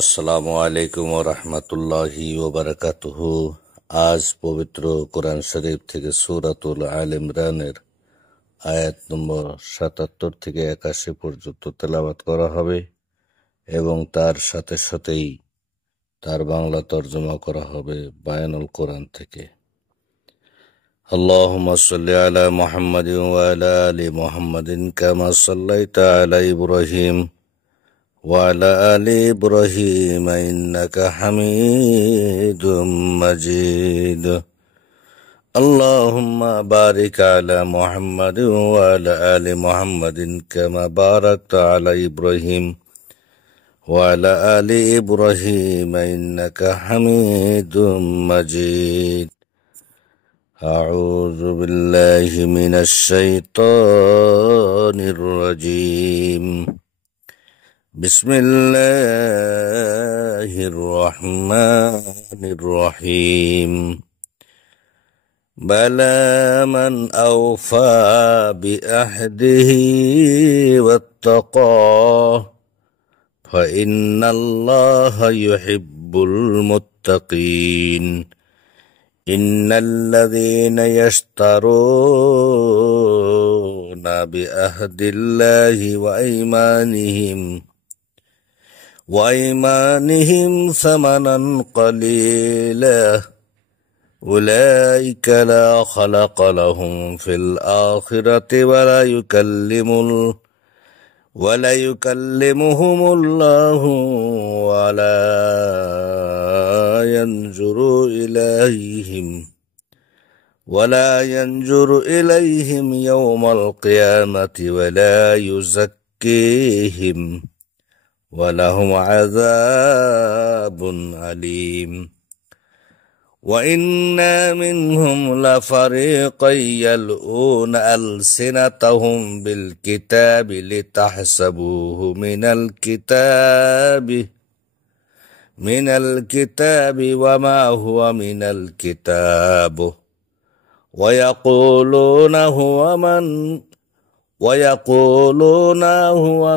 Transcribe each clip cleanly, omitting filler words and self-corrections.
আসসালামু আলাইকুম ওয়া রাহমাতুল্লাহি ওয়া বারাকাতুহু। আজ পবিত্র কোরআন শরীফ থেকে সূরাতুল আল ইমরানের আয়াত নম্বর ৭৭ থেকে ৮১ পর্যন্ত তেলাওয়াত করা হবে এবং তার সাথে সাথেই তার বাংলা তর্জমা করা হবে বায়ানুল কোরআন থেকে। আল্লাহুম্মা সাল্লি আলা মুহাম্মাদিন ওয়া আলা আলি মুহাম্মাদিন কামা সাল্লাইতা আলা ইব্রাহিম وعلى آل إبراهيم إنك حميد مجيد اللهم بارك على محمد وعلى آل محمد كما باركت على إبراهيم وعلى آل إبراهيم إنك حميد مجيد أعوذ بالله من الشيطان الرجيم بسم الله الرحمن الرحيم بلى من أوفى بأهده واتقى فإن الله يحب المتقين إن الذين يشترون بأهد الله وأيمانهم ثمنا قليلا أولئك لا خلق لهم في الآخرة ولا يكلمهم الله ولا ينظر إليهم يوم القيامة ولا يزكيهم ولهم عذاب أليم وإن منهم لفريقا يلؤون ألسنتهم بالكتاب لتحسبوه من الكتاب وما هو من الكتاب ويقولون هو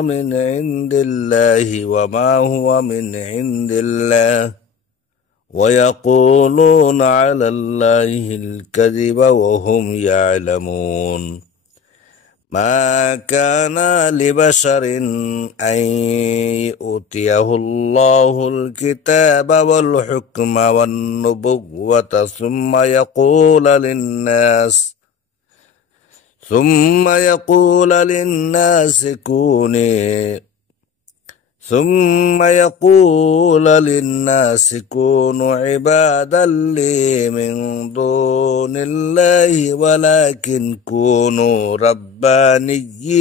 من عند الله وما هو من عند الله ويقولون على الله الكذب وهم يعلمون ما كان لبشر أن يؤتيه الله الكتاب والحكم والنبوة ثم يقول للناس كونوا عبادا لي من دون الله ولكن كونوا ربانيين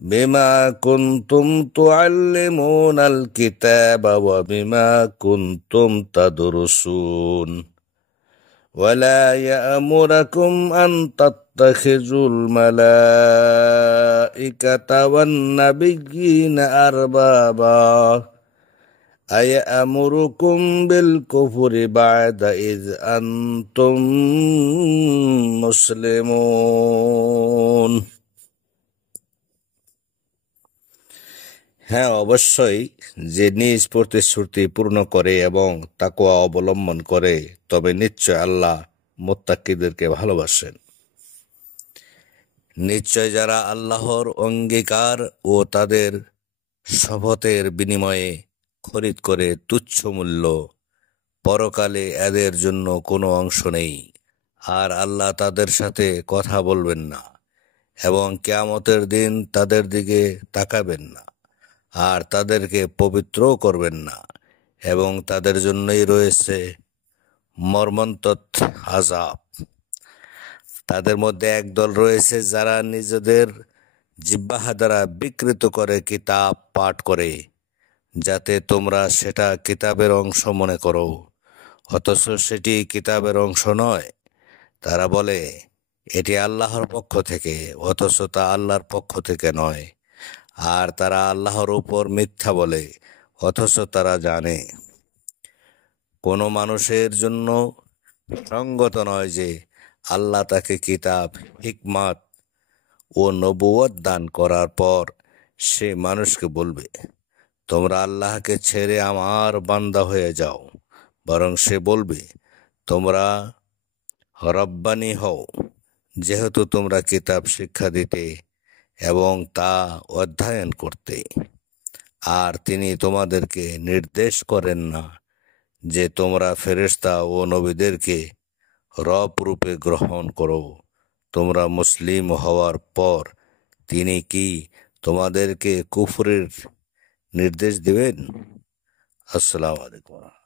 بما كنتم تعلمون الكتاب وبما كنتم تدرسون ولا يأمركم أن تتخذوا الملائكة والنبيين أربابا أيأمركم بالكفر بعد إذ أنتم مسلمون। হ্যাঁ, অবশ্যই যে নিজ প্রতিশ্রুতি পূর্ণ করে এবং তাকওয়া অবলম্বন করে তবে নিশ্চয় আল্লাহ মুত্তাকিদেরকে ভালোবাসেন। নিশ্চয় যারা আল্লাহর অঙ্গীকার ও তাদের শপথের বিনিময়ে খরিদ করে তুচ্ছ মূল্য, পরকালে এদের জন্য কোনো অংশ নেই, আর আল্লাহ তাদের সাথে কথা বলবেন না এবং কিয়ামতের দিন তাদের দিকে তাকাবেন না আর তাদেরকে পবিত্র করবেন না এবং তাদের জন্যই রয়েছে মর্মন্তুদ আযাব। তাদের মধ্যে একদল রয়েছে যারা নিজেদের জিহ্বা দ্বারা বিকৃত করে কিতাব পাঠ করে, যাতে তোমরা সেটা কিতাবের অংশ মনে করো, অথচ সেটি কিতাবের অংশ নয়। তারা বলে এটি আল্লাহর পক্ষ থেকে, অথচ তা আল্লাহর পক্ষ থেকে নয়। আর তারা আল্লাহর উপর মিথ্যা বলে, অথচ তারা জানে। কোনো মানুষের জন্য সঙ্গত নয় যে আল্লাহ তাকে কিতাব, হিকমত ও নবুয়ত দান করার পর সে মানুষকে বলবে, তোমরা আল্লাহকে ছেড়ে আমার বান্দা হয়ে যাও। বরং সে বলবে, তোমরা রব্বানী হও, যেহেতু তোমরা কিতাব শিক্ষা দিতে এবং তা অধ্যয়ন করতে। আর তিনি তোমাদেরকে নির্দেশ করেন না যে তোমরা ফেরেশতা ও নবীদেরকে রব রূপে গ্রহণ করো। তোমরা মুসলিম হওয়ার পর তিনি কি তোমাদেরকে কুফরের নির্দেশ দিবেন? আসসালামু আলাইকুম।